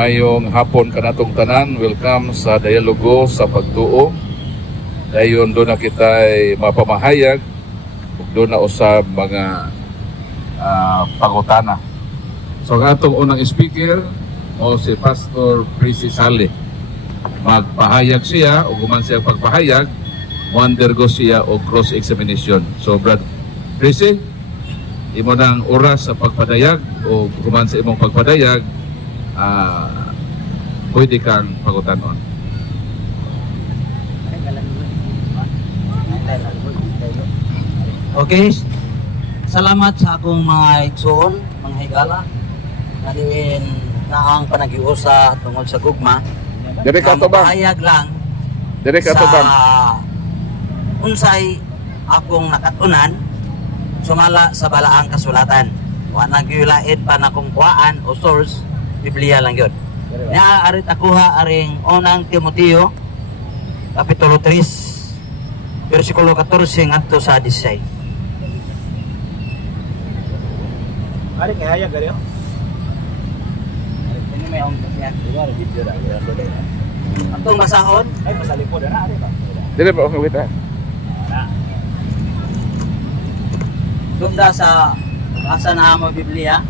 mayong hapon kanatong tanan. Welcome sa Dialogo sa Pagtuo. Dayon doon na kita'y mapamahayag ug doon na usab mga pangutana. So ang atong unang speaker o si Pastor Prissy Sale. Magpahayag siya o guman siya pagpahayag, mo-undergo siya o cross-examination. So Brad Prissy, imo nang oras sa pagpadayag o guman sa imong pagpadayag, pwede kang pangutanon. Okay, salamat sa akong mga igsoon, mga higala. Naliin na ang panagiusa tungod sa gugma. Dire ka to ba? Mahayag lang Dire ka to ba? Unsay akong nakatunan sumala sa balaang kasulatan. Wa nagyulaid pa na kung kuhaan o source, Biblia lang yun. Naaarit akuha aring unang Timoteo Kapitulo 3 versikulo 14 ngadto sa 16. Ari kay hayag gari. Ini may ang kasiyat lugar video ra gaya. Atong basahon Ay pasalipod na ari ba. Dire pa okay ta. Sunda sa asa na mo Biblia.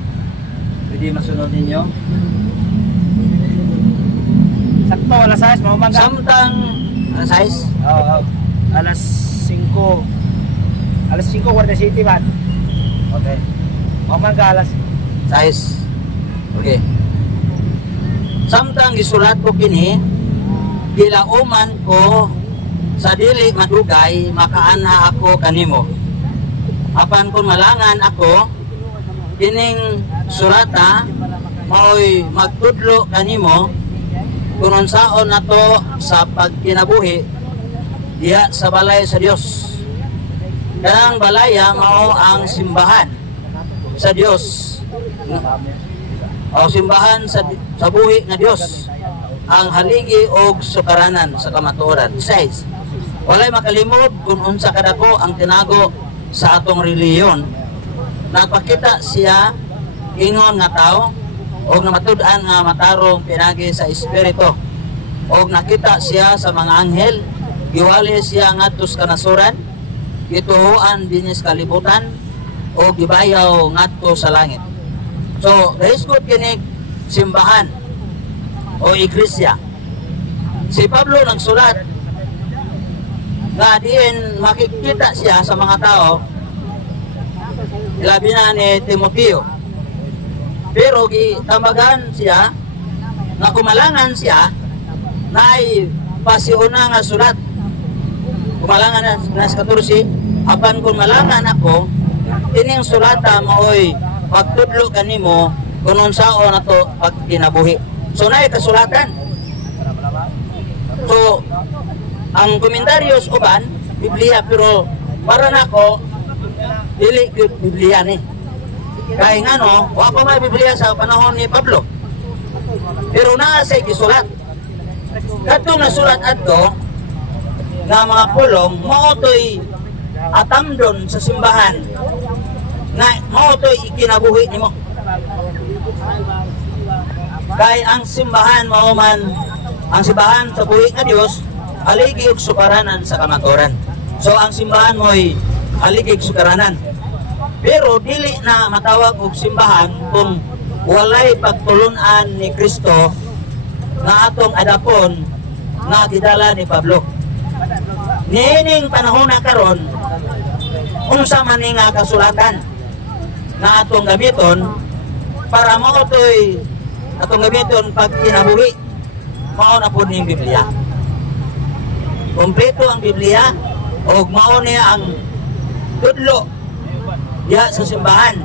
Pwede masunod ninyo. Sakto alas 6 mao man. Samtang alas 6. Oo. Alas 5. Alas 5:47 ba? Okay. Mao man ka alas 6. Okay. Samtang gisulat ko kini, gilauman ko sa dili madugay makaana ako kanimo. Apan kung malangan ako, kining surata mao'y magtudlo kanimo kung unsaon nato sa pagkinabuhi diya sa balay sa Dios. Kanang balaya mao ang simbahan sa Dios. O simbahan sa buhi nga Dios, ang haligi og sukaranan sa kamatuoran. 6. Walay makalimod kung unsa kadako ang tinago sa atong reliyon. Nagpakita siya ingon nga tao og namatud-an nga matarong pinagi sa espiritu. Og nakita siya sa mga anghel, giwali siya ngadto sa kanasuran, gituhuan dinis kalibutan o gibayaw ngadto sa langit. So, dahiskot kinig simbahan o iglesia. Si Pablo nagsulat nga diin makikita siya sa mga tao, labi na ni Timoteo. Pero gitambagan siya na kumalangan siya na ay pasiuna nga sulat. Kumalangan na sa 14, apan kumalangan ako, ining sulata maoy pagtudlo kanimo kung unsaon nato pagkinabuhi. So naay kasulatan. So ang komentaryos uban Biblia, pero para nako dili gyud Biblia ni. Kay ngano, wa pa may Biblia sa panahon ni Pablo. Pero naa say gisulat. Kadto na sulat adto nga mga pulong mao toy atamdon sa simbahan na mao toy ikinabuhi nimo. Kay ang simbahan mao man ang simbahan sa buhi nga Dios, haligi og sukaranan sa kamatuoran. So ang simbahan mo'y haligi og sukaranan. Pero dili na matawag og simbahan kung walay pagtulunan ni Kristo na atong adapon na gidala ni Pablo. Niining panahon na karon, unsa man ni nga kasulatan na atong gamiton para mao toy atong gamiton pag kinabuhi, mao na po ning Biblia. Kompleto ang Biblia o mao niya ang tudlo diya sa simbahan.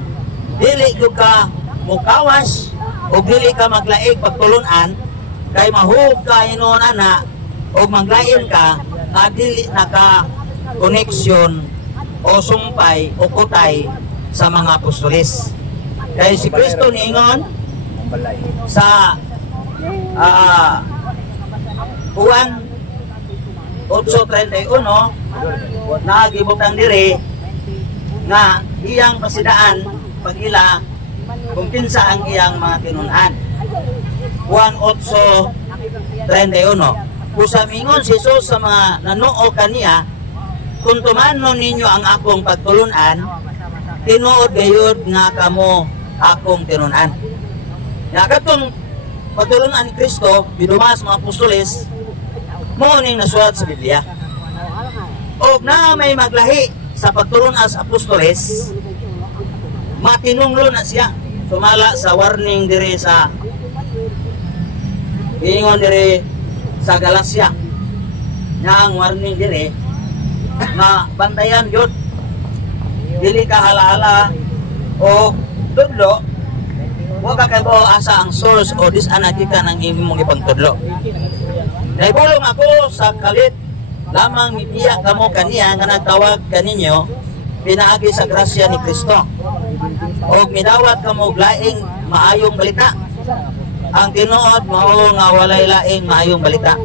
Dili gyud ka mukawas o dili ka maglaig pagtulunan kay mahug ka inon ana o maglain ka na dili naka koneksyon o sumpay o kutay sa mga apostoles. Kay si Kristo niingon sa Juan 8:31 na gibutang diri nga iyang pasidaan pag ila kung pinsa ang iyang mga tinunan. Juan 8:31. Usamingon si Jesus sa mga nanuo kaniya, kung tumanon ninyo ang akong pagtulunan, tinuod gayud nga kamo akong tinunan. Nga katong pagtulunan ni Kristo, bidumas mga apostoles, mo ning nasulat sa Biblia. O na may maglahi sa pagtulunan sa apostoles, matinunglo na siya. Sumala sa warning dire sa ingon dire sa Galacia. Nga ang warning dire nga bantayan yun, dili ka halahala o tudlo, huwag ka kayo asa ang source o disanati ka ng imong ipangtudlo. Naibulong ako sa kalit lamang mibiya kamo kaniya nga nagtawag kaninyo pinaagi sa grasya ni Kristo o midawat kamo laing maayong balita. Ang tinuod mao nga walay laing maayong balita.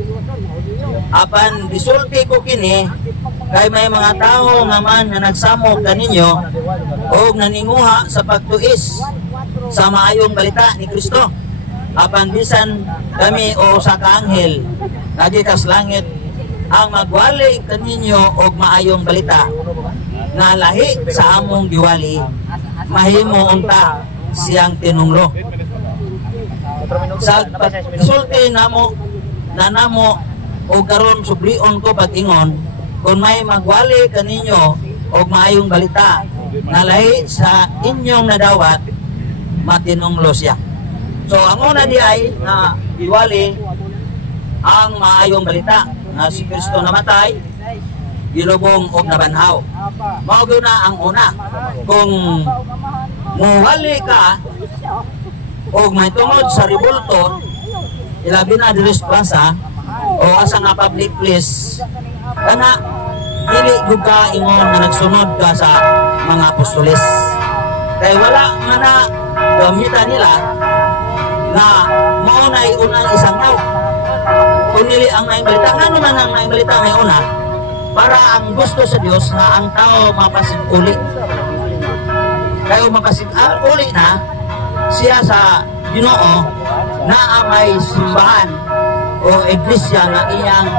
Apan bisulti ko kini kay may mga tao naman na nagsamok kaninyo o naninguha sa pagtuis sa maayong balita ni Kristo. Apan bisan kami o sa kaanghel nagikas langit ang magwali kaninyo og maayong balita nga lahi sa among giwali, mahimo unta siyang tinunglo. Sa pagsulti namo o karon sublion ko pag-ingon, kung may magwali kaninyo og maayong balita nga lahi sa inyong nadawat, matinunglo siya. So ang una di ay na giwali ang maayong balita na si Kristo namatay, gilubong og nabanhaw. Mao gyud na ang una. Kung muwali ka og may tungod sa ribulto, ilabi na diri sa plaza o asa nga public place, kana dili gyud ka ingon na nagsunod ka sa mga apostoles. Kay wala man na gamitan nila na mao nay unang isang naw. Kung nili ang maayong balita, nga naman ang maayong balita may una, para ang gusto sa Diyos na ang tao mapasiguli. Kaya mapasiguli na siya sa Ginoo na may simbahan o iglesia na iyang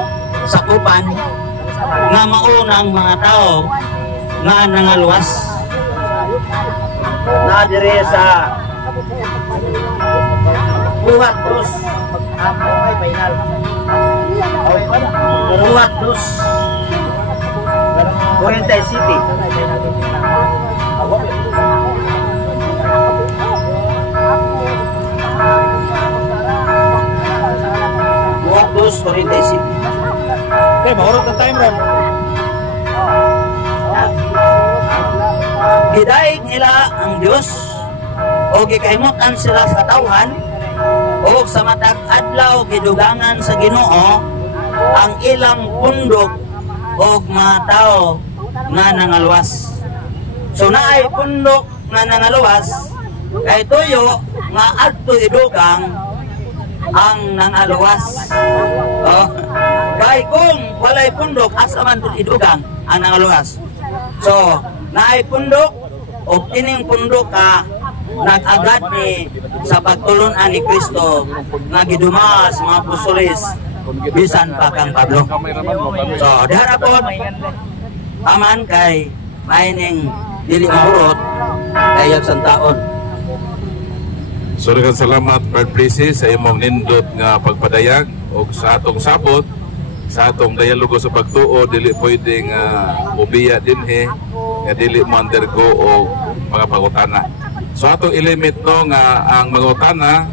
sakupan nga maunang mga tao nga nangaluwas na dire sa buhat dos buhat dos Oriental City. Buhat dos Oriental City. Okay, mahurot ang time ron. Gidayeg nila ang Diyos o gikaymutan sila sa tawhan o sa matag adlaw gidugangan sa Ginoo ang ilang pundok o mga tao nga nangaluwas. So naay pundok nga nangaluwas kay tuyo nga adto idugang ang nangaluwas. Kay kung walay pundok asa man pud idugang ang nangaluwas. So naay pundok o kining pundok ka nag-agad ni sa pagtulunan ni Kristo nga gidumas mga apostoles bisan pa kang Pablo. So diharapon aman kay maining dili mahurot kayag sang taon. So daghang salamat Brad Prissy sa imong nindot nga pagpadayag o sa atong sabot sa atong dialogo sa pagtuo. Dili pwedeng mobiya dinhi nga dili mo undergo o mga pangutana. So atong ilimit no nga ang mangutana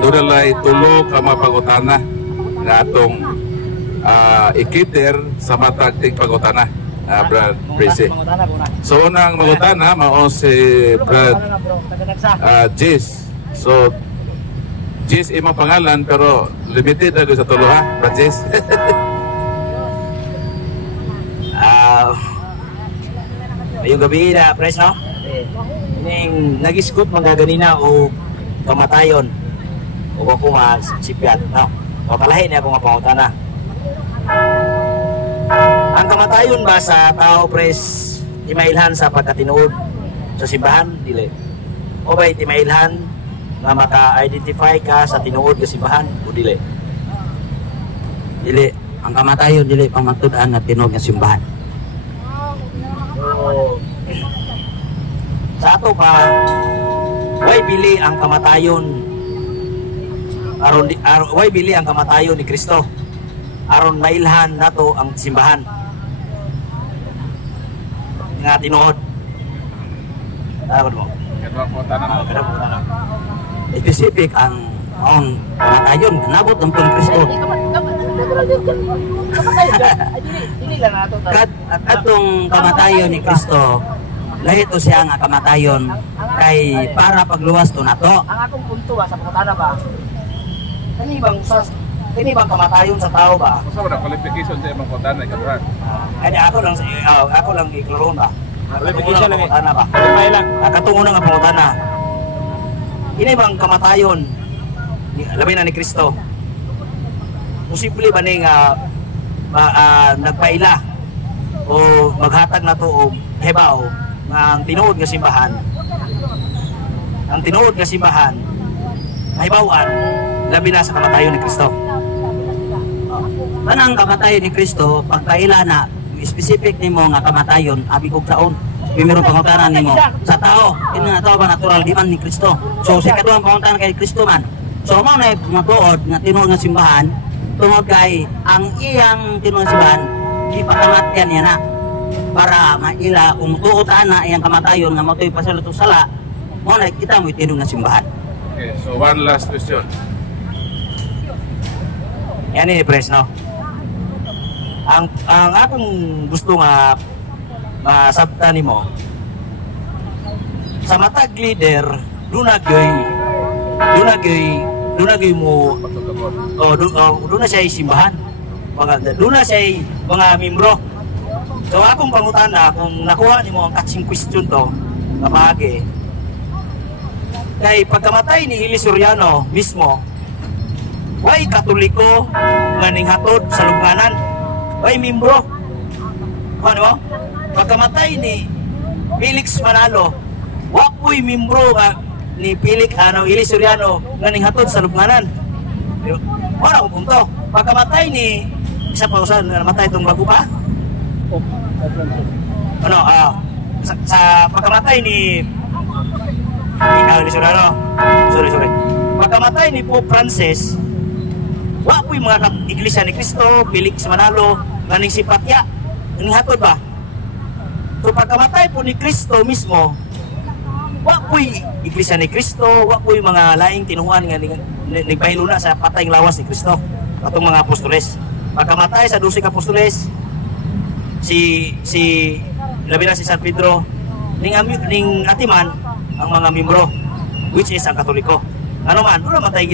dunay tulo ka mga pangutana nga atong ikiter sa matag tig pangutana, Brad Prissy. So unang mangutana mao si Brad Jis. So Jis imong pangalan pero limited na sa tulo ha, Brad Jis. Ayong gabi na, Pres, no? Ning nag-scoop magaganina o kamatayon o ako nga sipyat, no? O kalahin niya akong pangutana. Ang kamatayon ba sa tao, Pres, timailhan sa pagkatinuod sa simbahan? Dili. O ba'y timailhan nga maka-identify ka sa tinuod nga simbahan o dili? Dili, ang kamatayon dili pamatud-an nga tinuod nga simbahan. So, sa ato pa, way bili ang kamatayon way bili ang kamatayon ni Kristo aron mailhan nato ang simbahan nga tinuod. Ano mo? Kada mo tanang. Specific ang kamatayon nabot ang Kristo. Katong kamatayon ni Kristo, lahi to siya nga kamatayon kay para pagluwas to nato. Ang akong punto sa pagkatana ba? Kani bang kamatayon sa tao ba? Sa wala qualification sa imong pagkotana ikabrag. Kani ako lang iklaro ba? Qualification lang pagkatana ba? Lang. Katungo na nga pangutana. Ini bang kamatayon labi na ni Kristo? Posible ba ni nga nagpaila o maghatag na to o hebaw nga ang tinuod nga simbahan mahibawan labi na sa kamatayon ni Kristo? Kanang kamatayon ni Kristo pagkaila na specific nimo nga kamatayon abi kog saon. Primero pangutanan nimo sa tao, kini nga tao ba natural di man ni Kristo. So sa kaduhang pangutanan kay Kristo man. So mao na matuod nga tinuod nga simbahan tungod kay ang iyang tinuod nga simbahan ipakamatyan niya na para maila kung tuot ana iyang kamatayon nga matuoy pasalut sala mo na kita mo tinuod nga simbahan. Okay, so one last question. Yan ni Pres, no? Ang akong gusto nga masabtan nimo sa matag leader duna gay mo duna siya simbahan duna siya mga membro. So akong pangutana kung nakuha nimo ang catching question to kapage kay pagkamatay ni Eli Soriano mismo way Katoliko nga ninghatod sa lubnganan, way membro. Ano mo? Pagkamatay ni Felix Manalo, wapoy membro nga ni Eli Soriano nga ninghatod sa lubnganan. Wala ko punto. Pagkamatay ni isa pa usan namatay itong bago pa. Ano sa pagkamatay ni Eli Soriano. Sorry. Pagkamatay ni Pope Francis, wa po yung mga iglesia ni Kristo, Felix Manalo, nga ning simpatya, ning hatod ba? So pagkamatay po ni Kristo mismo, wa po yung iglesia ni Kristo, wa po yung mga laing tinuhuan nga nagpahiluna sa patayng lawas ni Kristo, atong mga apostoles. Pagkamatay sa 12 apostoles, si labi na si San Pedro, ning atiman ang mga membro, which is ang Katoliko. Ano man, doon naman tayo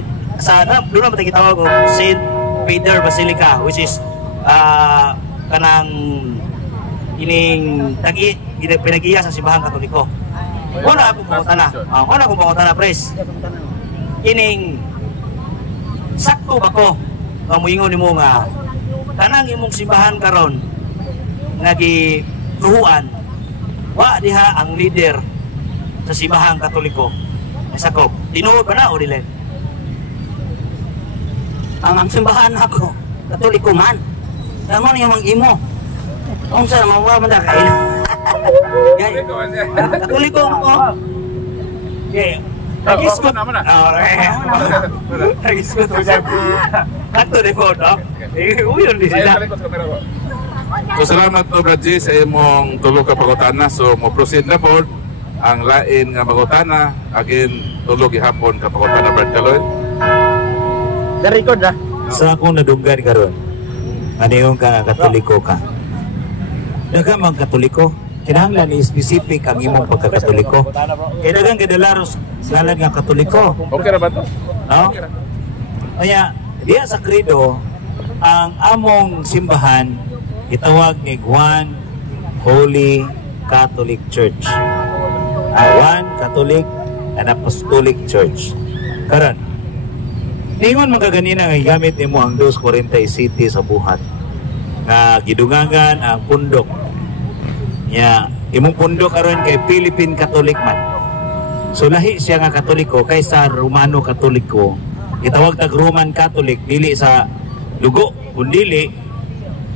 gitawag St. Peter Basilica, which is kanang ining pinagiya sa Simbahang Katoliko. Wala akong pangutana, pres. Ining sakto ba ko nga muingon nimo nga kanang imong simbahan karon nga gituhuan wa diha ang leader sa Simbahang Katoliko. Sakop, tinuod ba na o dili? Ang simbahan ako, Katoliko man. Tama niyo mang imo. Kung saan mawa man kain. Katoliko ako. Yeah. Nagiskot naman na. Nagiskot ko siya. Kanto de po, no? Uyon di sila. So salamat po Brad G sa imong tulo ka pangutana. So mo proceed na po ang lain nga pangutana agin tulo gihapon ka pangutana Brad Kaloy. Record na. Sa akong nadunggan karon, ano yung Katoliko ka? Daga mang Katoliko, kinahanglan ni specific ang imong pagkakatoliko. Kaya dagang kadalaros ngalan nga Katoliko. Okay ra ba to? No? Kaya diya sa credo, ang among simbahan itawag ni One Holy Catholic Church. One Catholic and Apostolic Church. Karon, ningon magaganina nga gamit nimo ang 240 city sa buhat nga gidungangan ang pundok nya imong pundok karon kay Philippine Catholic man. So lahi siya nga Katoliko kaysa Romano Katoliko. Itawag tag Roman Catholic dili sa dugo kundi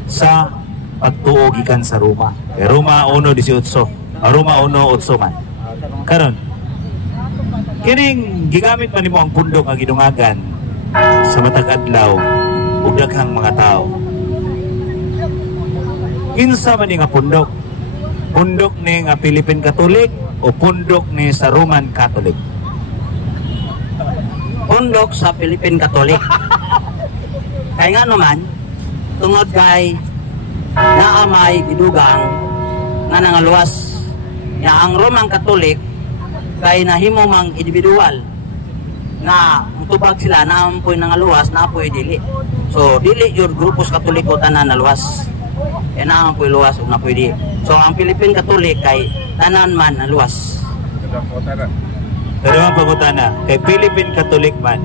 sa pagtuo gikan sa Roma. Kay Roma 1:18. Roma 1:8 man. Karon kining gigamit man nimo ang pundok nga gidungagan sa matag adlaw ug daghang mga tao. Kinsa man ni nga pundok? Pundok ni nga Philippine Catholic o pundok ni sa Roman Catholic? Pundok sa Philippine Catholic. Kaya nga naman, tungod kay naamay bidugang nga nangaluwas nga ang Roman Catholic kay nahimo mang individual nga mutubag sila na ampoy nangaluwas na apoy dili. So dili yun grupos Katoliko tanan naluwas. E na ampoy luwas ug napoy dili. So ang Philippine Catholic kay tanan man naluwas. Pero ang pangutana, kay Philippine Catholic man,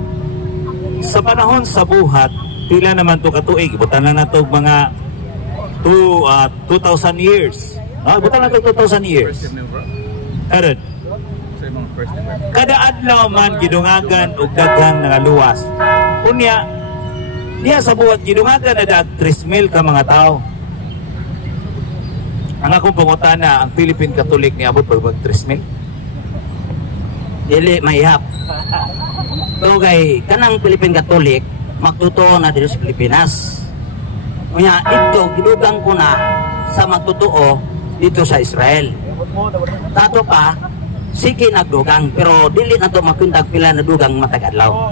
sa panahon sa buhat, pila naman to katuig, ibutan na to mga 2,000 years. Ibutan na to 2,000 years. Karon, kada adlaw man gidungagan og daghang nangaluwas. Unya, diha sa buhat gidungagan na dag 3,000 ka mga tao. Ang akong pangutana, ang Philippine Catholic ni abot pag 3,000? Dili mahihap. So kay kanang Philippine Catholic magtutuo na dito sa Pilipinas. Kunya dito gidugang ko na sa magtutuo dito sa Israel. Tato pa sige nagdugang pero dili na to makundag pila na dugang matag adlaw.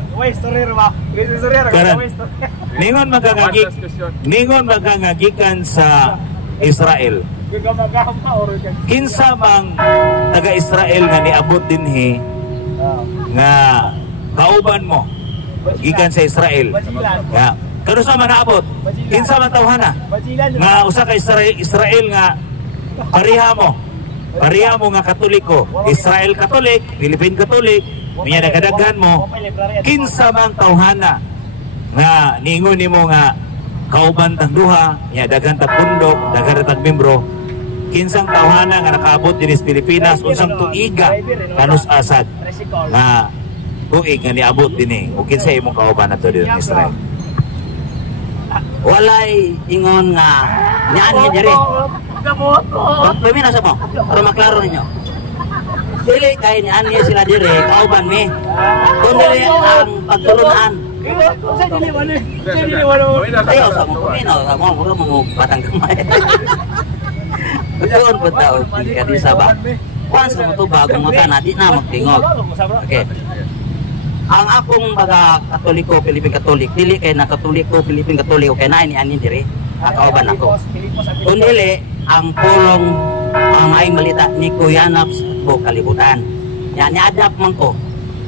Ningon magangagikan sa Israel. Kinsa mang taga-Israel nga niabot dinhi nga kauban mo gikan sa Israel. Ya. Kano sa man naabot? Kinsa man tawhana? Nga usa ka Israel nga pareha mo nga Katoliko, Israel Catholic, Philippine Catholic, niya nagadaghan mo. Kinsa man tawhana nga niingon nimo nga kauban tang duha, niya daghan ta pundok, daghan ta membro. Kinsang tawhana nga nakaabot din sa Pilipinas unsang tuiga kanus asad nga tuig nga niabot din eh. O kinsa imong kauban nato dito sa Israel? Walay ingon nga nyaan nga diri. Pamina sa mo para maklaro ninyo. Dili kay nyaan niya sila diri kauban mi. Kundi ang pagtulunan. Ayo sa mo pamina sa mo mo batang kamay. Doon po tao, di ka di sabah. Once mo ito bagong mata, di na magtingog. Okay. Ang akong baga Katoliko, Philippine Catholic, dili kay na Katoliko, Philippine Catholic, okay na ini diri, kauban ako. Kung dili, ang pulong ay malita ni Kuya Naps po kalibutan. Yan, ni-adapt man ko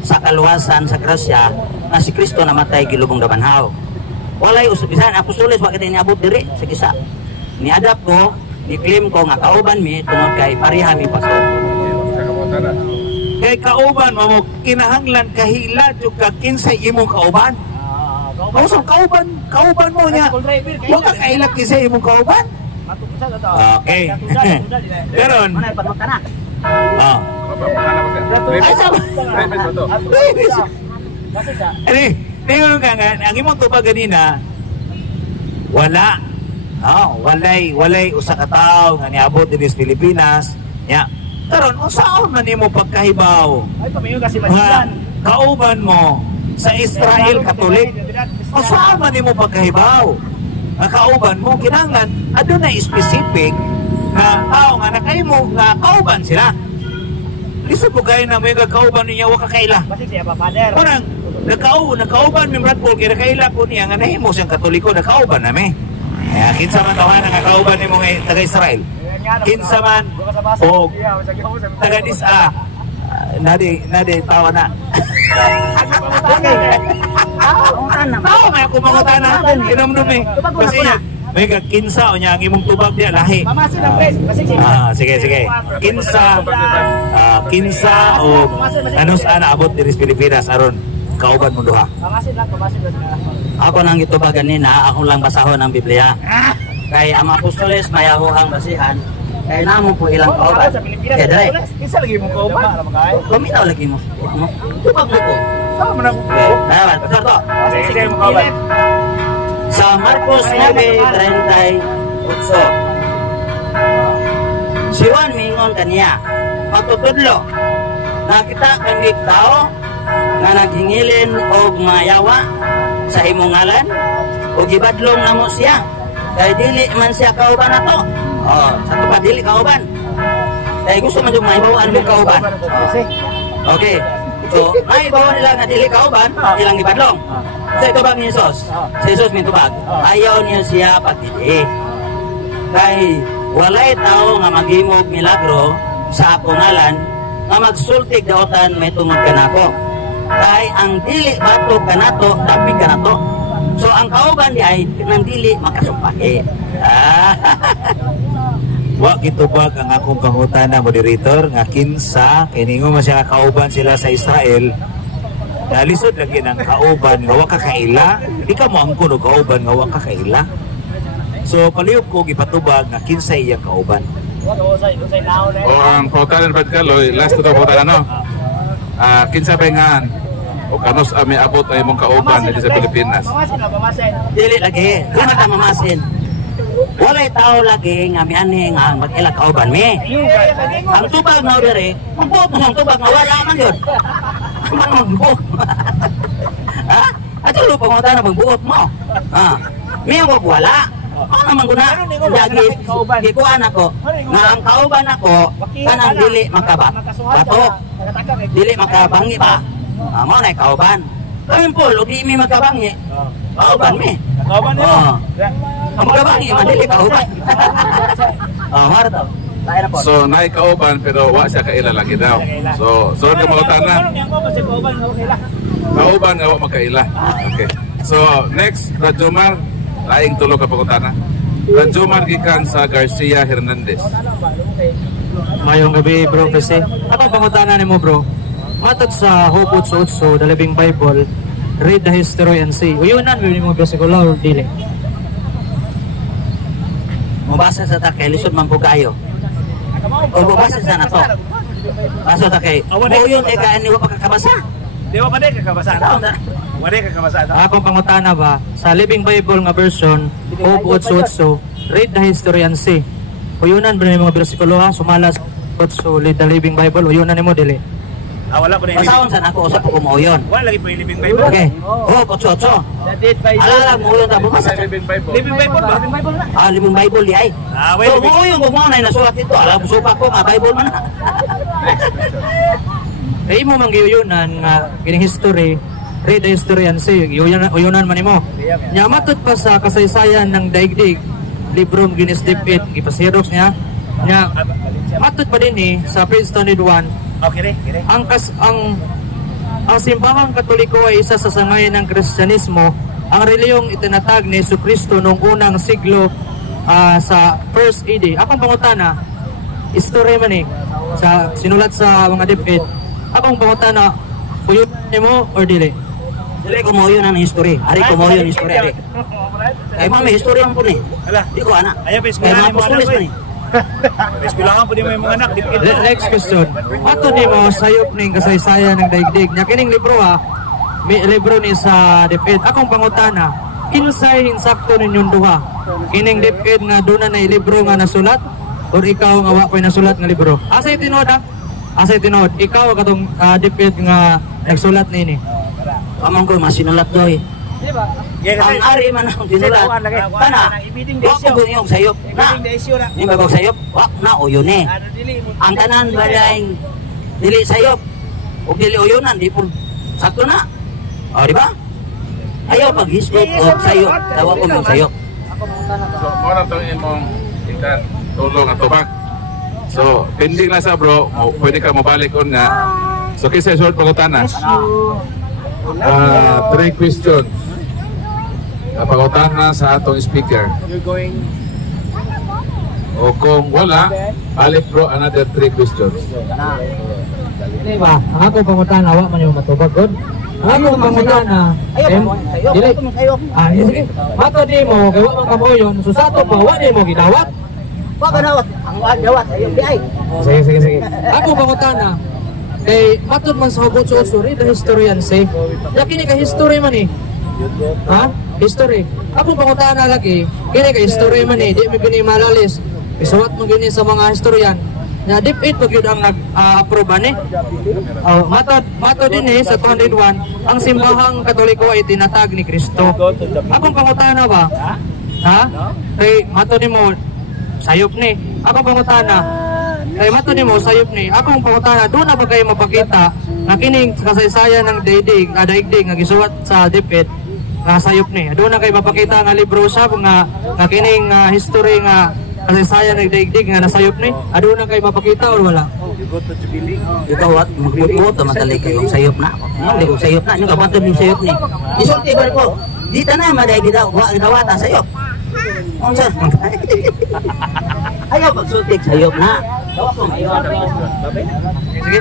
sa kaluwasan, sa grasya, na si Kristo namatay gilubong dabanhaw. Walay usubisan, ako sulis, bakit iniabot diri? Sige sa. Ni-adapt ko, ni-claim ko nga kauban mi tungod kay pareha mi pastor. Kay kauban mo kinahanglan kahilad yung kakinsay imong kauban. Mao kauban mo niya. Wa ka kailak kinsay imong kauban. Okay. Karon. Tingnan ka nga, ang imong tubag ganina wala. Walay usa ka tawo nga niabot dinhi sa Pilipinas. Nya, karon unsaon man nimo pagkahibaw? Ay pamayo kasi masilan. Kauban mo sa Israel Catholic. Unsaon man nimo pagkahibaw? Nga kauban mo kinahanglan adunay specific nga tao nga nakahimo nga kauban sila. Lisod mo kayo na may kauban niya wa ka kaila. Basig siya pa father. Parang nakauban mi Brad Paul kay nakaila ko niya nga nahimo siyang Katoliko nakauban na mi. Kinsa man tawanan nga kauban nimo nga taga Israel. Kinsa man o taga Disa. Nadi tawa na. Tawa may ako mangutana. Kinamdum eh. Kasi niya, may kinsa o niya ang imong tubag niya lahi. Sige. Kinsa o ano saan naabot diri sa Pilipinas aron kauban mo duha. Ako nang itubagan nina, ako lang basahon ang Biblia. Kay ang apostoles mayaho ang basihan, Kaya namo po ilang kauban. Sa Pilipinas, Kaya dali. isa lagi mo kauban. Kumitaw lagi mo. Tubag mo ko. Sama mo nang Dapat, pastor to. sige mo kauban. Sa Marcos 9:38, si Juan mingon kaniya, matutudlo, nakita kami tao nga naghingilin og mayawa sa imong ngalan o gibadlong namo siya kay dili man siya kauban nato. Sa to pa dili kauban. Kay gusto man yung maibawaan mo kauban. Okay. So, maibawan nila nga dili kauban, ilang gibadlong. Sa ito bang Jesus? Si Jesus mintubag. Ayaw niya siya pagdili. Kay walay tao nga maghimog milagro sa ako ngalan nga magsultig daotan may tungod kanako. Kay ang dili bato kanato, dapig kanato. So ang kauban di ay nang dili makasumpahi. Wa gitubag ang akong pangutana, moderator, nga kinsa kiningo man siya kauban sila sa Israel. Dalisod lagi ng kauban nga wa ka kaila, di ka mo angkon og kauban nga wa ka kaila. So palihog ko gipatubag nga kinsa iyang kauban. O ang pautanan ba kaloy, last to pautanan no? Kinsa pa nga o kanos ami abot ay mong kauban dito sa Pilipinas. Dili lagi, wala ta mamasin. Walay tao lagi nga miani nga mag-ila kauban mi. Ang tubag na diri, magbuot mo ang tubag nga wala man yun. Man magbuot. At yung lupa mo tayo na magbuot mo. May ang wala. Ano naman ko na, gikuan ako, nga ang kauban ako, kanang dili makabato, dili makabangi ba? Mo na kauban. Kami po, di mi makabangi, kauban mi. Kauban mo. Ang makabangi, madili kauban. Marto. So naay kauban pero wa siya kaila lagi daw. So sunod ka mautana. Kauban nga wa makaila. Okay. So next, Rajomar, laing tulo ka pangutana. Rajomar gikan sa Garcia Hernandez. Mayong gabi bro kasi atong pangutana nimo bro. Matod sa Hobot sa Utso, the Living Bible, read the history and see. Uyunan mo yung mga bersikulo or dili? Mabasa sa takay, lisod man po kayo. O mabasa sa na to. Basa takay. O yun, eka, hindi ko pa kakabasa. Di ba pa din kakabasa? Wala kakabasa. Akong pangutana ba, sa Living Bible nga version, Hobot sa Utso, read the history and see. Uyunan ba yung mga bersikulo ha? Sumala sa Utso, read the Living Bible, uyunan mo dili? Wala po na yung Pasawon sa nako, usap ko mo yun. Wala lagi po yung Living Bible. Okay. Otso. Alala mo yun, tapos basa. Living Bible ba? Living Bible di ay. Wait. So, mo yung gumawa na yung nasulat ito. Alam mo, supa ko nga, Bible man na. Kaya mo manggiyunan nga, kining history, read the history and see, uyunan man mo. Nya matod pa sa kasaysayan ng daigdig, libro Guinness Dipit, ipasirox niya. Nya matod pa din sa Princeton 1. Okay, Ang simbahang Katoliko ay isa sa sangayan ng Kristyanismo. Ang reliyong itinatag ni Jesucristo noong unang siglo sa First AD. Akong pangutana, history man sa sinulat sa mga dipit. Akong pangutana, uyunan mo or dili? Dili ko mo yun ang history. Ari ko mo yun history, ari. Kaya mo may history ang po ni. Di ko anak. Ayaw, Kaya mga apostolis pa ni. Kailangan po din mo yung mga anak. Next question. Ato ni mo sayop ning kasaysayan ng daigdig. Nya kining libro may libro ni sa dipid. Akong pangutana, kinsay insakto ninyong duha? Kining dipid nga duna na libro nga nasulat or ikaw nga wa koy nasulat nga libro? Asay tinuod Asay tinuod. Ikaw katong dipid nga nagsulat nini. Amang ko masinulat doy. Ang ari man ang sinulat. Kana, wak ko yung sayop. Na, yung bagong sayop, wak na uyon eh. Ang tanan ba dahil dili sayop o dili uyunan, di po sakto na. O, di ba? Ayaw pag-history o sayop. Tawa ko yung sayop. So mo na to imong ikan tulong at tubag. So pending na sa bro, pwede ka mabalik on nga. So kisa short pangutana. 3 questions. Pangutana sa atong speaker. O kung wala, balik bro another 3 questions. Di ba? Ang akong pangutana, wa man yung matubag god. Ang akong pangutana, dili. Sige. Mato di mo, kaya wa man kamoyon, so sa ato pa, wa di mo gidawat. Wa ba dawat? Ang dawat ayo di ay. Sige. Ako pangutana. Kay matod man sa hugot sa usuri, the historian say. Kini ka history man eh. Ha? History. Ako pangutana lagi, kini ka history man eh, di mi gini malalis. Isuwat mo gini sa mga historian. Na deep it pag yun ang nag-approve ani. Matod din eh sa 201, ang simbahang Katoliko ay tinatag ni Kristo. Akong pangutana ba? Ha? Kay matod mo sayop ni. Akong pangutana. Kay matod mo sayop ni. Akong pangutana, doon na ba kayo mapakita na kining kasaysayan ng daigdig nga gisuwat sa dipit nga sayop ni. Doon na kayo mapakita nga libro sa nga kining history nga kasaysayan ng daigdig nga nasayop ni. Doon na kayo mapakita o wala? Ikaw at magbubuto matalik kayong sayop na. Hindi ko sayop na, yung kapatid yung sayop ni. Isulti ba ko? Dito na maday gida wa gawata sayop. Unsa? Ayaw pagsultik sayop na. Sige.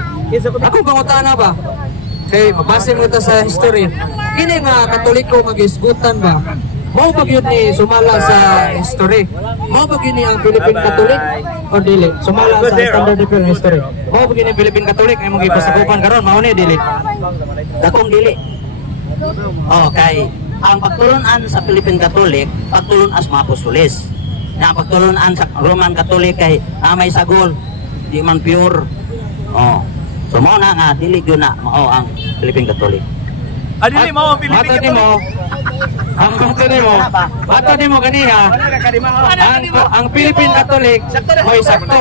Ako pangutana ba? Kay mabase mo ta sa history. Kini nga Katoliko mag-isgutan ba? Mao ba gyud ni sumala sa history? Mao ba gyud ni ang Philippine Catholic o dili? Sumala sa standard different history. Mao ba gyud ni Philippine Catholic ay mong ipasakupan karon mao ni dili? Dakong dili. Oh, kay ang pagtulunan sa Philippine Catholic, pagtulun as mga apostoles. Na pagtulunan sa Roman Catholic kay may sagol, di man pure. Oh. So mao na nga dili gyud na mao ang Philippine Catholic. Dili mo ang Philippine Catholic. Matod mo ganiha. Ang Philippine Catholic mo'y sakto.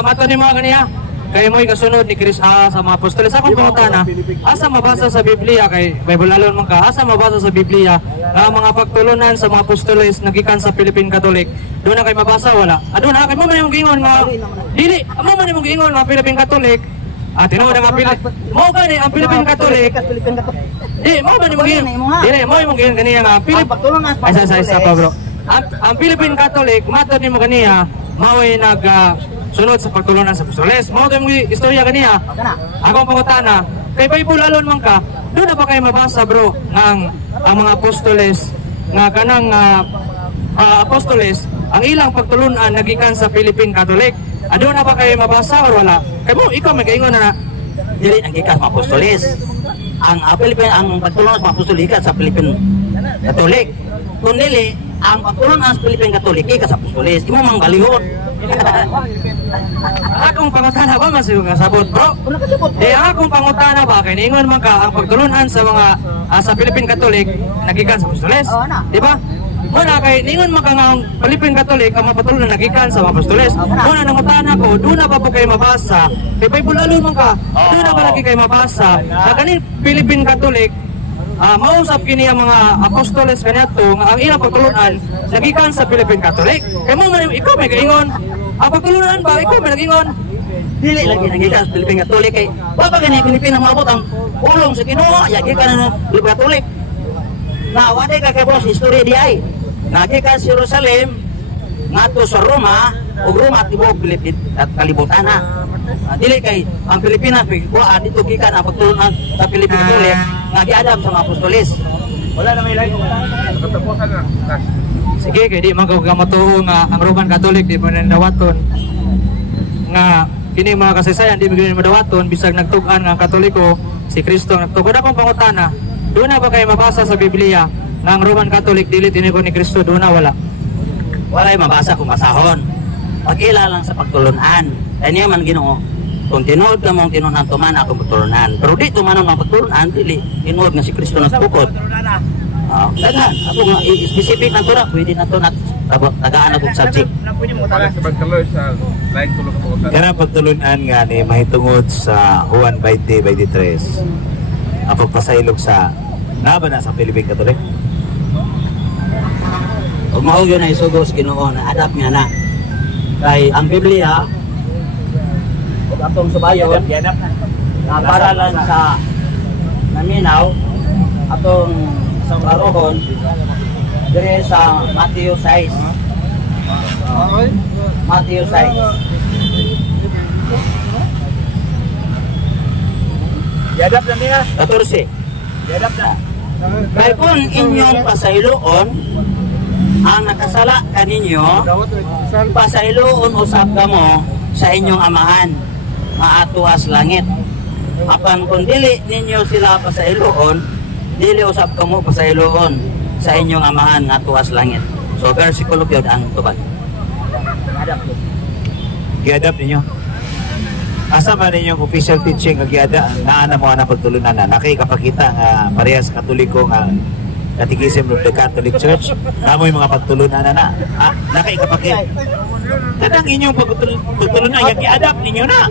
Matod mo ganiha. Kaya mo'y kasunod ni Chris sa mga apostoles. Akong pangutana, asa mabasa sa Biblia kay Bible alon man ka. Asa mabasa sa Biblia nga mga pagtulunan sa mga apostoles nagikan sa Philippine Catholic. Doon na kay mabasa wala. Doon na kay mo man yung giingon nga dili, mo man yung giingon nga Philippine Catholic. Tinuod ang mo gani ang Philippine Catholic. Mo man yung giingon. Dili, mo yung giingon ganiya nga Philippine. Isa pa bro. Ang Philippine Catholic, matod nimo ganiya, mao'y sunod sa pagtulunan sa apostoles. Mao tayong istorya ganiya. Akong pangutana, kay Bible alon man ka, doon na ba kayo mabasa bro ang mga apostoles nga kanang apostoles ang ilang pagtulunan nagikan sa Philippine Catholic. Doon na ba kayo mabasa or wala? Kay mo ikaw may kaingon na dili nagikan sa apostoles. Ang Philippine ang pagtulunan sa apostoles gikan sa Philippine Catholic. Kung dili ang pagtulunan sa Philippine Catholic gikan sa apostoles, imo mang balihon. Akong pangutana ba masayong kasabot bro? Akong pangutana ba kay ningon man ka ang pagtulunan sa mga sa Philippine Catholic nagikan sa apostoles, di ba? Muna kay ningon man ka nga ang Philippine Catholic ang mapatulunan nagikan sa mga apostoles. Muna nangutana ko, doon na ba po kayo mabasa? Kay Bible alon man ka, doon na ba lagi kayo mabasa? Na kaning Philippine Catholic mausap kini ang mga apostoles kaniadto nga ang ilang pagtulunan nagikan sa Philippine Catholic. Kay mo man ikaw may kaingon, ang pagtulunan ba ikaw may nagingon? Dili lagi nagikan sa Philippine Catholic kay wa pa gani Pilipino maabot ang ulong sa Ginoo, yagi ka na Philippine Catholic. Na wa day ka kay boss history di ay. Nagikan sa Jerusalem ngadto sa Roma ug Roma tibuok Pilipin at kalibutan na. Dili kay ang Pilipinas wa dito gikan ang pagtulunan sa Philippine Catholic nga giadam sa mga apostoles. Wala na may like. Katapusan na. Sige kay di man ko gamatuo nga ang Roman Catholic di man dawaton nga kini mga kasaysayan di man madawaton bisag nagtug-an nga Katoliko si Kristo nagtugod. Akong pangutana, doon na ba kayo mabasa sa Biblia nga ang Roman Catholic dili tinugon ni Kristo? Doon na wala. Walay mabasa kung masahon. Pag-ila lang sa pagtulunan. Kaya niya man Ginoo, kung tinuod ka mong tinunan tuman akong pagtulunan. Pero di tumanon ang pagtulunan, dili tinuod nga si Kristo nagtukod. Daghan, ako nga specific na tura, pwede na ito tagaan akong subject. Kaya pagtulunan nga ni mahitungod sa Juan 20:23 ang pagpasailog sa laban na sa Philippine Catholic. Huwag mahugyo na isugos Ginoo na adapt nga na. Kay ang Biblia, huwag atong subayon, na paralan sa naminaw, atong karohon, dire sa Matthew 6. Matthew 6. Yadap na niya. 14. Yadap na. Kaya kung inyong pasayloon, ang nakasala kaninyo pasailoon usab kamo sa inyong amahan nga atuas langit. Apan kung dili ninyo sila pasailoon, dili usab kamo pasailoon sa inyong amahan nga atuas langit. So versikulo gyud ang tubag. Giadap ninyo. Asa man ninyong official teaching nga giada naa na mo ana pagtulunan na nakikapakita nga parehas Katoliko nga Catechism of the Catholic Church namoy mga pagtulunan na nakikapakita. Kadang inyong pagtulunan nga giadap ninyo na.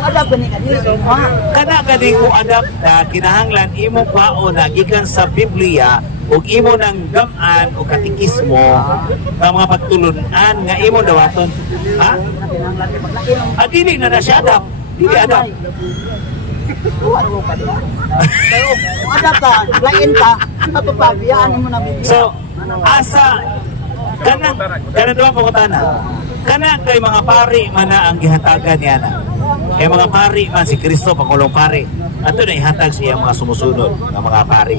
Adap ni kanila. Kana kadi ko adap na kinahanglan imo bao na gikan sa Biblia ug imo nang gam-an o katekismo nga mga pagtulunan nga imo dawaton. Ha? Dili na siya adap. Dili adap. Adap ka, lain ka, napapabiyaan mo na Biblia. So, asa kana duha po kutana. Kana kay mga pari man na ang gihatagan niya na. Kay mga pari man si Kristo pangulong pari. Ato na ihatag siya mga sumusunod nga mga pari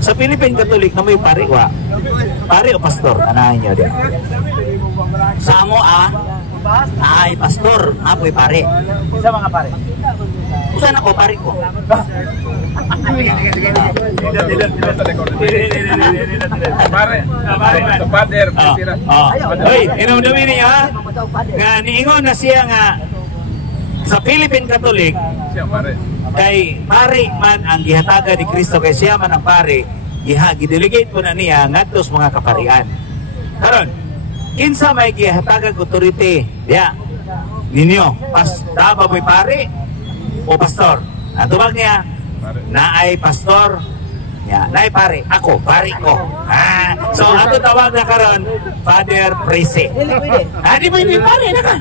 sa Philippine Catholic na may pari wa. Pari o pastor anahin niyo din. Sa amo ay pastor, apoy pare. Sa mga pare. Usan ako pare ko. Father, Hoy, inom-dumi niya ha. Nga niingon na siya nga sa Philippine Catholic kay pare man ang gihatagan ni Kristo kay siya man ang pare gidelegate po na niya ngadto sa mga kaparian. Karon, kinsa may gihatagan authority diya ninyo dapat may pare o pastor? Ang tubag niya naay pastor ya, naay pare ako pare ko. So ato tawag na karon Father Prese. Di ba yung pare na ka?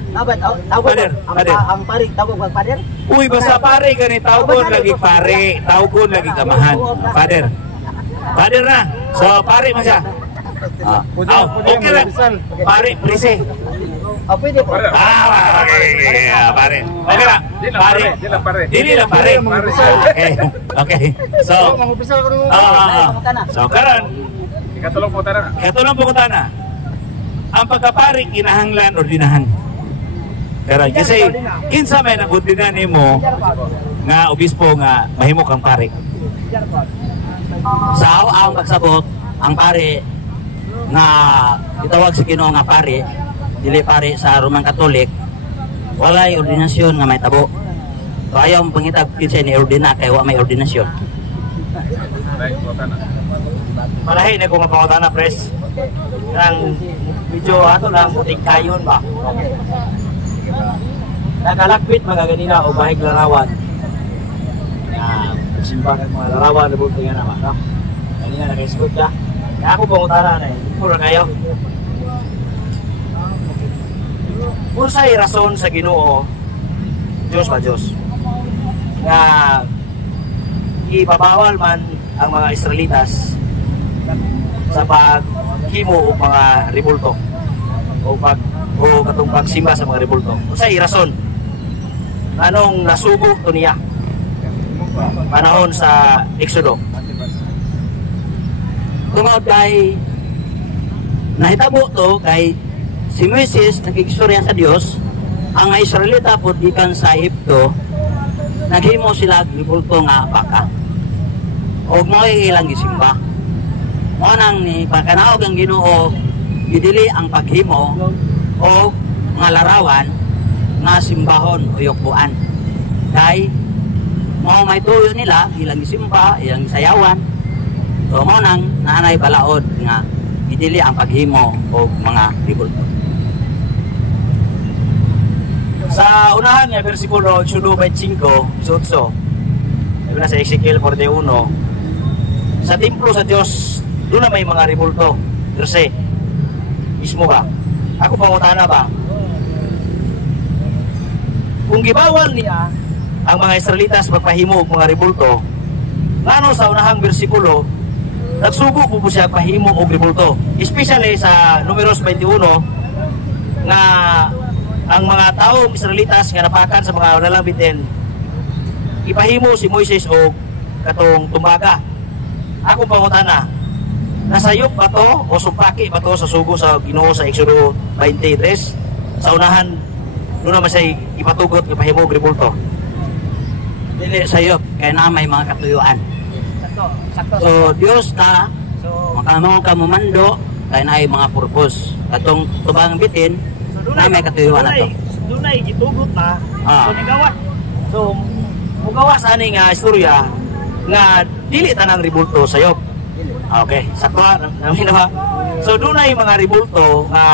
Father. Ang pare tawag ang pare. Uy, basta pare ka ni tawgon lagi pare, tawgon lagi kamahan. Father na. So pare man siya. Okay lang. Pare Prese. Pwede po. Pare. Okay lang. Pare. Dili lang pare. Okay. So karon Ikatulong po tana. Ang pagkapari kinahanglan ordinahan. Pero kasi kinsa may nag-ordinan nimo nga obispo nga mahimo kang pare. Sa ang pagsabot ang pare nga itawag sa Ginoo nga pare, dili pare sa Roman Catholic, walay ordinasyon nga may tabo. So ayaw mong pangitag kinsa ni ordina kay wa may ordinasyon. Malahi na kung mapangutana, pres. Ang medyo ato lang puting kayon ba? Nakalakpit mga ganina o bahig larawan. Simbahan mga larawan, nabunti nga naman, no? Kanina nag-escort ka. Kaya ako pangutana na eh. Pura kayo. Kung sa'y rason sa Ginoo, Diyos ba Diyos? Na ipabawal man ang mga Israelitas sa paghimo o mga rebulto o katong pagsimba sa mga rebulto. Unsay rason anong nasugo to niya panahon sa Exodo? Tungod kay nahitabo to kay si Moises nakigstorya sa Dios, ang Israelita pud gikan sa Egypto naghimo sila rebulto nga baka. Og mo'y ilang gisimba. Mo nang ni pagkanaog ang Ginoo gidili ang paghimo o nga larawan nga simbahon o yukbuan. Kay mo may tuyo nila ilang gisimba, ilang sayawan. So mo nang naanay balaod nga gidili ang paghimo o mga ribulto. Sa unahan nga bersikulo 8:25, 18, na sa Ezekiel 41, sa templo sa Dios doon na may mga rebulto. Terse, mismo ba? Ako pangutana ba? Kung gibawal niya ang mga Israelitas magpahimo og mga rebulto, ngano sa unahang bersikulo nagsugo po siya pahimo og rebulto? Especially sa Números 21 nga ang mga taong Israelitas nga napakan sa mga lalabitin ipahimo si Moises og katong tumbaga. Ako pangutana, nasayop ba to o sumpaki ba to sa sugo sa Ginoo sa Exodo 23 sa unahan doon naman siya ipatugot ng pahimog ribulto? Dili sayop kay na may mga katuyuan. So Dios ta makano ka mumando kay na mga purpose. Katong tubang bitin na may katuyuan na to. Dunay gitugot na. Ah. So nigawas. So mugawas ani nga istorya nga dili tanang ribulto sayop. Okay, sakto namin na. So dunay mga ribulto nga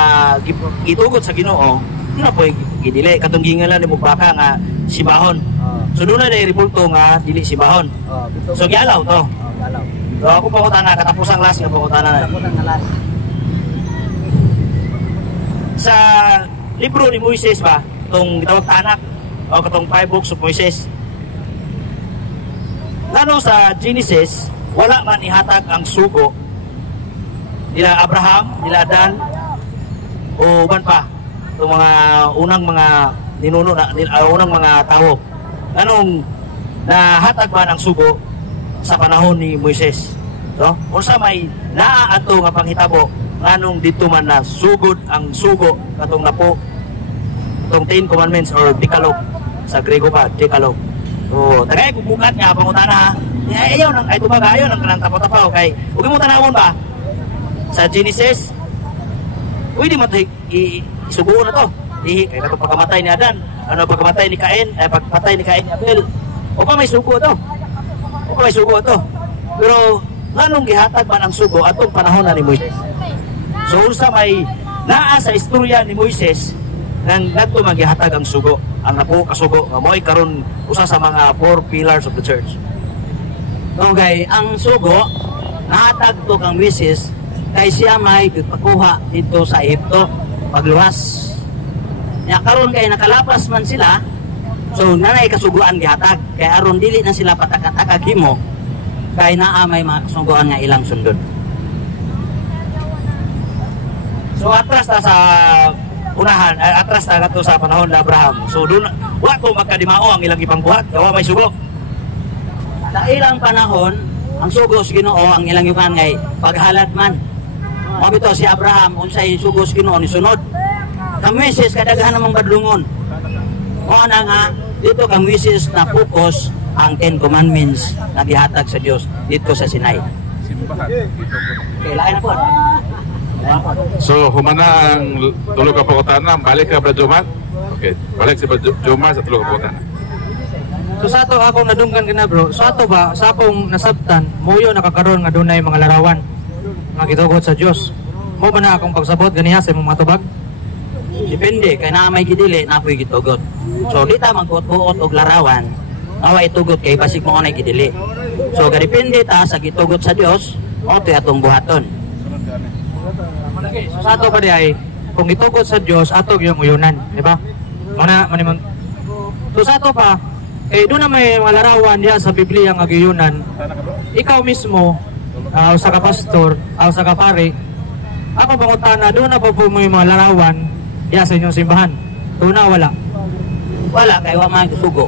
gitugot sa Ginoo, na po gidili katong gingalan ni Baka nga sibahon. So dunay na ribulto nga dili sibahon. So gialaw to. So ako pangutana katapusang last nga pangutana na. Sa libro ni Moises ba, itong gitawag tanak o katong 5 books of Moises. Lalo sa Genesis, wala man ihatag ang sugo nila Abraham, nila Adan o ban pa itong mga unang mga ninuno na unang mga tao. Anong nahatag man ang sugo sa panahon ni Moises? So, unsa may naa ato nga panghitabo nganong dito man na sugod ang sugo katong napo itong 10 commandments or Decalogue sa Grego pa, Decalogue. So, tagay bubukat nga pangutana. Ayaw nang ay tumaga ayaw nang kanang tapo-tapaw kay ug mo tanawon ba sa Genesis pwede mo isugo na to. Kay katong pagkamatay ni Adan, ano pagkamatay ni Cain, pagpatay ni Cain ni Abel. O pa may sugo to. O pa may sugo to. Pero nganong gihatag man ang sugo atong panahon na ni Moises? So unsa may naa sa istorya ni Moises nang nadto magihatag ang sugo, ang napo kasugo nga moy karon usa sa mga 4 pillars of the church. Okay, ang sugo nahatag to kang Moises kay siya may pagpakuha dito sa Egypto pagluwas. Ya karon kay nakalapas man sila, so nanay kasuguan gihatag kay aron dili na sila patakat-akag himo kay naa may mga kasuguan nga ilang sundod. So atras ta sa unahan, atras ta kadto sa panahon ni Abraham. So doon wa ko magkadimao ang ilang ipangbuhat, kawa may sugo. Sa ilang panahon, ang sugo sa Ginoo ang ilang yukan ngay paghalad man. Mo bitaw si Abraham unsay sugo sa Ginoo ni sunod. Kang Moises kadaghan namang badlungon. O ana nga dito kang Moises na focus ang 10 commandments na gihatag sa Dios dito sa Sinai. Kailangan po. So, humana ang tulo ka pangutana, balik ka Brad Jomar? Okay, balik si Brad Jomar sa tulo ka pangutana. So sa ato akong nadunggan kina bro, sa ato ba sa akong nasabtan, muyo nakakaroon nga dunay mga larawan nga gitugot sa Dios. Mo ba na akong pagsabot ganiha sa imong mga tubag? Depende kay naa may gidili na po'y gitugot. So di ta magbuot-buot og larawan, awa itugot kay basig mo na gidili. So gadepende ta sa gitugot sa Dios o to atong buhaton. So sa ato ba di ay kung gitugot sa Dios ato yung uyunan, di ba? Mana manimon. So sa ato pa kay doon na may mga larawan diya sa Biblia nga giyunan. Ikaw mismo sa ka pastor, sa ka pare, ako pangutana doon na po mo yung mga larawan diya sa inyong simbahan. Doon na wala. Wala kay wa man sugo.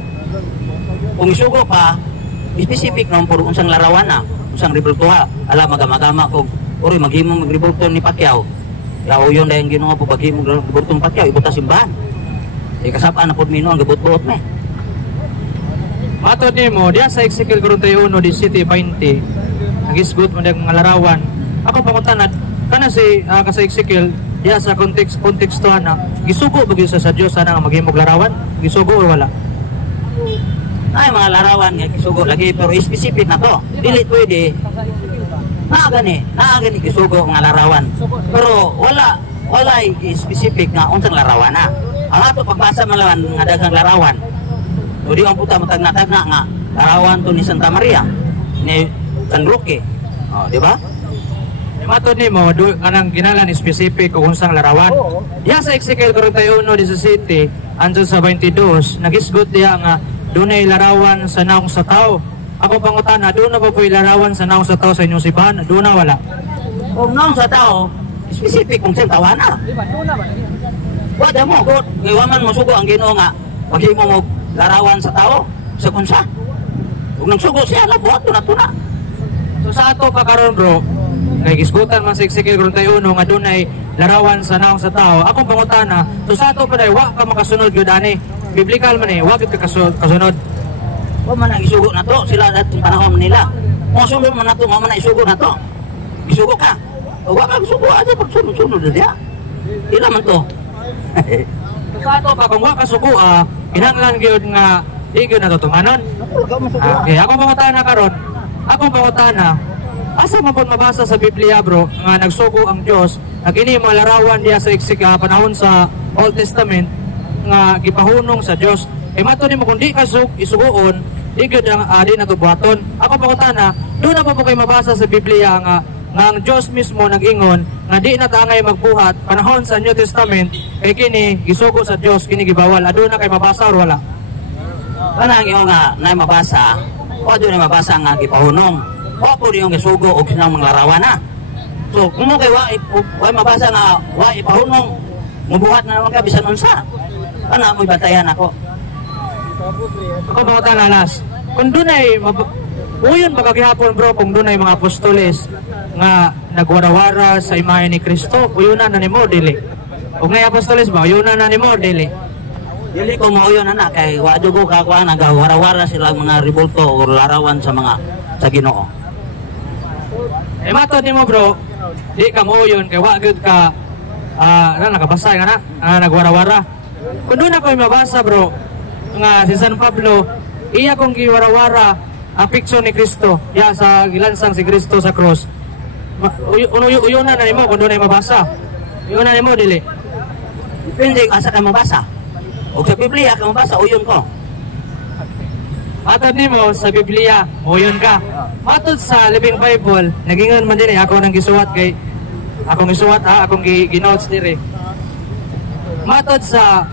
Kung sugo pa, specific non puro unsang larawan na, unsang ribultuha. Ala magama-gama ko, uri maghimo magribulto ni Pacquiao. Ya uyon dayon Ginoo po paghimo magribulto ni Pacquiao ibuta simbahan. Di kasapaan na pud mino ang gibut-buot me. Matod nimo diya sa Ezekiel 41:20, nagisgot mo mga larawan. Ako pangutana kana si sa Ezekiel diya sa kontekstuhan na gisugo ba gyud sa Dios sana nga maghimog larawan? Gisugo or wala? Ay mga larawan nga gisugo lagi pero specific na to. Dili pwede. Naa gani gisugo nga larawan. Pero wala specific nga unsang larawan na. Ang ato pagbasa malawan nga daghang larawan. So di ang puta matag-natagna nga larawan to ni Santa Maria ni San Roque. Oh, di ba? Matod nimo kanang ginalan specific kung unsang larawan. Diya sa Ezekiel 41:17 andun sa 22 nagisgot diya nga dunay larawan sa naong sa tao. Ako pangutana, doon na ba po'y larawan sa naong sa tao sa inyong simbahan? Doon na wala. Kung naong sa tao, specific kung siyang tawana. Wala mo, iwaman mo sugo ang Ginoo nga paghi mo larawan sa tao sa kunsa. Kung nagsugo siya, buhat to na. So sa ato pa karon bro, kay gisgutan man sa Ezekiel 41 nga dunay larawan sa naong sa tao. Akong pangutana, so sa ato pa day wa ka makasunod gyud ani. Biblikal man wa gyud ka kasunod. Wa man ang isugo na to sila at panahon nila. Mo sunod man nato nga man isugo na to. Isugo ka. O wa ka isugo aja pagsunod-sunod dia. Ila man to. Sa ato pa kung wa ka suko kinahanglan gyud nga di gyud natutunganon. Okay, akong pangutana karon. Akong pangutana, asa man pud mabasa sa Biblia bro nga nagsugo ang Dios ag ini mga larawan diya sa panahon sa Old Testament nga gipahunong sa Dios. E mato nimo kung di ka isugoon, di gyud di natubuhaton. Akong pangutana, do na pa po kay mabasa sa Biblia nga ang Dios mismo nag-ingon nga di na tangay magbuhat panahon sa New Testament kay kini gisugo sa Dios, kini gibawal. Ado na kay mabasa or wala? Kanang iyo nga na mabasa, o doon na mabasa nga gipahunong. O po yung gisugo o sinang mga larawan na. So kung mo kay wa mabasa nga wa ipahunong, mubuhat na naman ka bisan unsa. Kana mo batayan ako. Ako pangutana las. Kung dunay uyon baka gihapon bro kung dunay mga apostoles nga nagwarawara sa imahe ni Kristo, uyunan na nimo dili. Kung ngay apostoles ba, uyunan na nimo dili. Dili ko mauyon na kay wa dugo ka kuan nagawara-wara sila mga ribulto o larawan sa mga sa Ginoo. Eh matod nimo bro, di ka mauyon kay wa gyud ka nakabasa nga na nagwara-wara. Kung doon ako mabasa bro nga si San Pablo iya kong giwara-wara ang picture ni Kristo ya sa gilansang si Kristo sa cross. Uyunan na nimo kung doon ay mabasa. Uyunan nimo dili. Depende asa ka mabasa. O sa Biblia ka mabasa, uyon ko. Matod nimo sa Biblia, uyon ka. Matod sa Living Bible, nagingon man din ako nang gisuwat kay akong gisuwat akong ginotes dire. Matod sa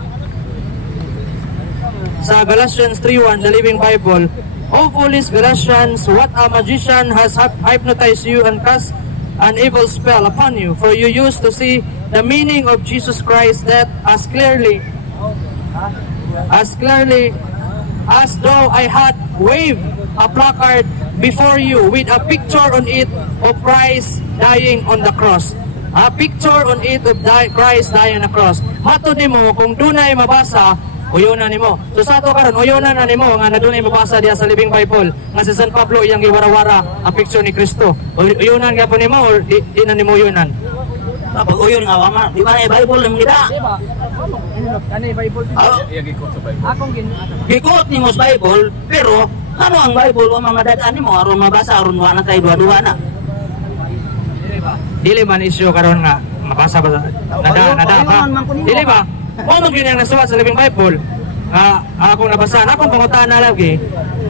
Galatians 3:1, the Living Bible, O foolish Galatians, what a magician has hypnotized you and cast an evil spell upon you, for you used to see the meaning of Jesus Christ that as clearly as though I had waved a placard before you with a picture on it of Christ dying on the cross. A picture on it of Christ dying on the cross. Matod nimo kung dunay mabasa, uyunan nimo. So sa ato karon uyunan na nimo nga dunay mabasa diya sa Living Bible nga si San Pablo iyang giwara-wara ang picture ni Kristo. Uyunan gyapon nimo or di na nimo uyunan? Pag uyon nga wama, di ba na Bible lang gida? Kani Bible Gikot nimo sa Bible, pero ano ang Bible o mamadadaan nimo aron mabasa aron wa na tay duwa-duwa na. Dili man isyu karon nga mabasa ba nada pa. Dili ba? Mo man gyud ang nasuwat sa Living Bible. Ako nabasa na akong pangutana lagi.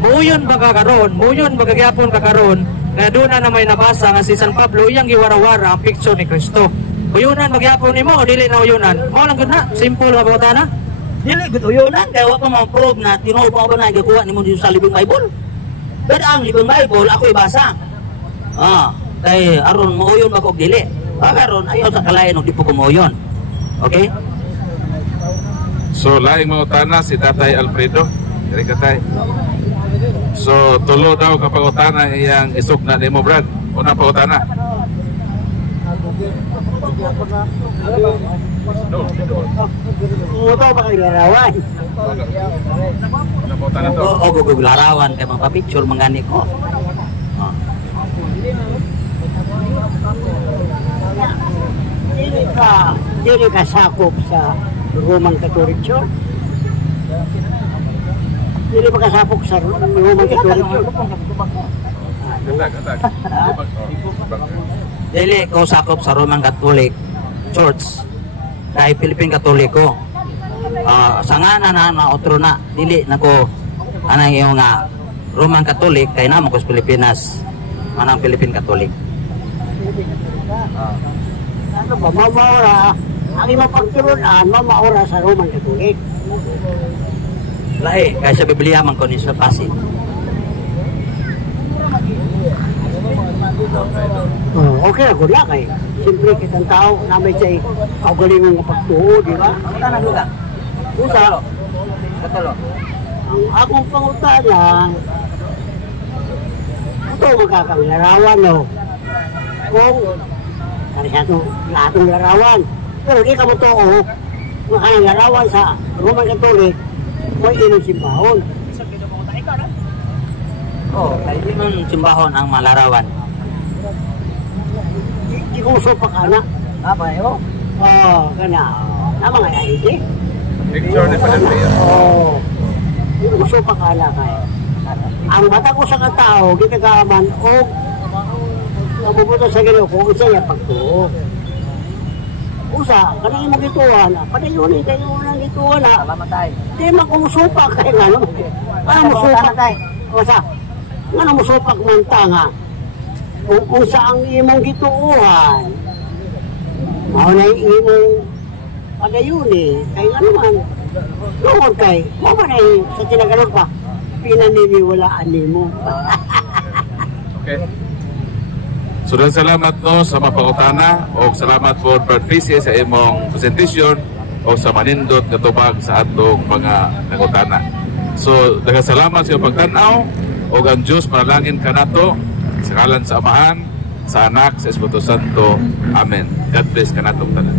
Muyon ba ka karon? Muyon ba gyapon ka karon? Na doon na may nabasa nga si San Pablo iyang giwara-wara ang picture ni Kristo. Uyunan magyapon nimo o dili na uyunan? Mo lang gud na, simple nga pangutana. Dili gud uyonan kay wa pa ma-prove na tinuod pa ba na gakuha nimo dito sa Living Bible. Pero ang Living Bible ako ibasa. Kay aron mo uyon ba ko dili. Karon ayo sa kalayan og di po ko uyon. Okay? So laing mautana si Tatay Alfredo. Diri ka tay. So tulo daw ka pangutana iyang isugna nimo Brad. Una pangutana. Muto ba kay larawan? Una pangutana to. O larawan kay mapapicture mangani ko. Dili ka sakop sa Roman Catholic Church. Dili ba kasapok sa Roman Catholic Church? Dili ko sakop sa Roman Catholic Church. Dahil Philippine Katoliko. Sa nga na otro na. Dili na ko anang yung Roman Catholic kay na mo ko sa Pilipinas. Manang Philippine Catholic. Ano ba, mamaura, ang imong pagturunan, mamaura sa Roman Catholic. Lahi, kaya sa Biblia man ko ni sa pasin. Okay, good luck eh. Siyempre kitang tao, namin siya'y kaugalingon ng pagtuho, di ba? Ang tanang lugar? Usa. Katalo. Ang akong pangutana, ito magkakang larawan, no? kong atong larawan. Pero di ka mo to kung kanang larawan sa Roman Catholic, may ilang simbahon. Ay di man simbahon ang malarawan. Di ko supak ana. Kana. Tama nga ID. Picture ni Padre. Di ko supak ana kay. Ang bata ko sa katao, gitagaman o mabubuto sa Ginoo ko isa ya pagtuo. Usa, kanang imong gituan, padayon kayo nang gituan na. Di man ko musupak kay ngano. Ano musupak kay? Usa. Ngano musupak man tanga. Kung sa ang imong gituuhan. Mao na imong padayon kay ngano man. Tungod kay, mo man ay sa tinagalog pa. Pinaniniwalaan nimo. Okay. So salamat no sa mapangutana o salamat for Patricia sa imong presentation o sa manindot nga tubag sa atong mga nangutana. So daghang salamat sa pagtan-aw o ang Dios panalangin kanato sa ngalan sa Amahan, sa Anak, sa Espiritu Santo. Amen. God bless kanatong tanan.